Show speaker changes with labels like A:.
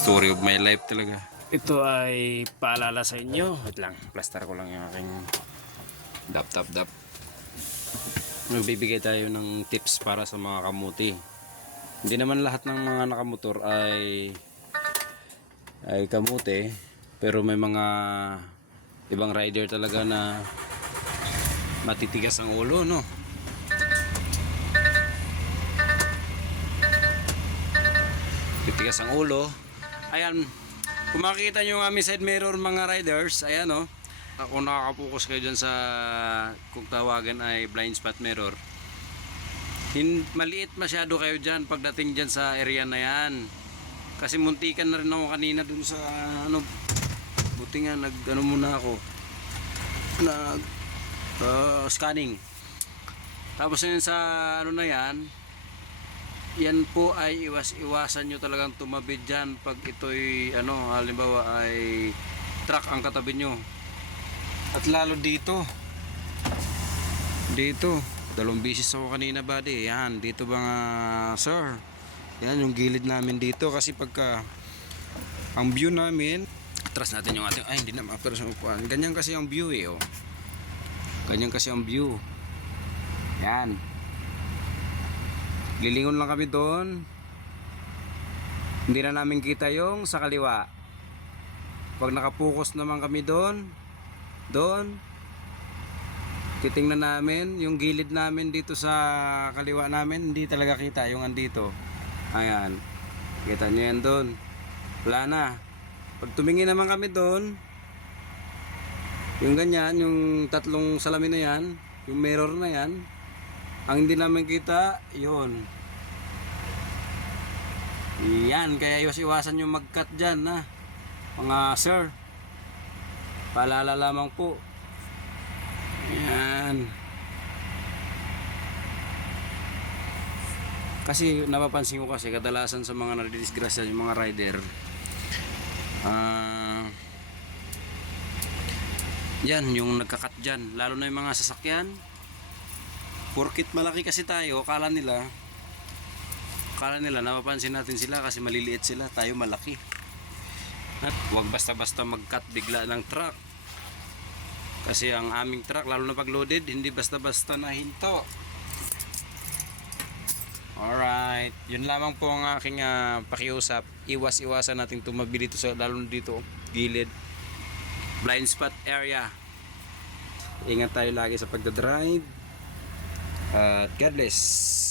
A: Story of my life talaga.
B: Ito ay paalala sa inyo. Wait lang, plaster ko lang yung aking
A: Dap, dap, dap.
B: Nagbibigay tayo ng tips para sa mga kamuti. Hindi naman lahat ng mga nakamotor ay ay kamuti, pero may mga ibang rider talaga na matitigas ang ulo, no? Titigas ang ulo. Ayan, kung makikita nyo yung aming side mirror mga riders, ayan no. Kung nakakapokus kayo dyan sa kung tawagan ay blind spot mirror. Hin, maliit masyado kayo dyan pagdating dyan sa area na yan. Kasi muntikan na rin ako kanina dun sa ano buti nga nag ano muna ako nag uh, scanning. Tapos yun sa ano na yan, yan po ay iwas-iwasan nyo talagang tumabid dyan pag ito'y ano halimbawa ay truck ang katabi nyo. At lalo dito. Dito. Dalawang bisis ako kanina buddy. Yan. Dito ba nga sir? Yan yung gilid namin dito. Kasi pagka ang view namin atras natin yung ating ay hindi na pero sa upuan. Ganyan kasi ang view eh. Oh. Ganyan kasi ang view. Yan. Lilingon lang kami doon. Hindi na namin kita yung sa kaliwa. Pag nakapokus naman kami doon, doon, titingnan namin yung gilid namin dito sa kaliwa namin, hindi talaga kita yung andito. Ayan. Kita nyo yan doon. Wala na. Pag tumingin naman kami doon, yung ganyan, yung tatlong salamin na yan, yung mirror na yan, ang hindi namin kita, yun. Yan, kaya iwas-iwasan yung mag-cut dyan, ha. Mga sir. Paalala lamang po. Yan. Kasi napapansin ko kasi kadalasan sa mga nadidisgrasya yung mga rider ah yan yung nagkakat dyan lalo na yung mga sasakyan porkit malaki kasi tayo kala nila kala nila napapansin natin sila kasi maliliit sila tayo malaki at wag basta-basta mag-cut bigla ng truck kasi ang aming truck lalo na pag loaded hindi basta-basta na hinto Alright, yun lamang po ang aking ah, pakiusap. Iwas-iwasan natin tumabili dito sa lalo dito gilid blind spot area. Ingat tayo lagi sa pagdadrive. At God bless.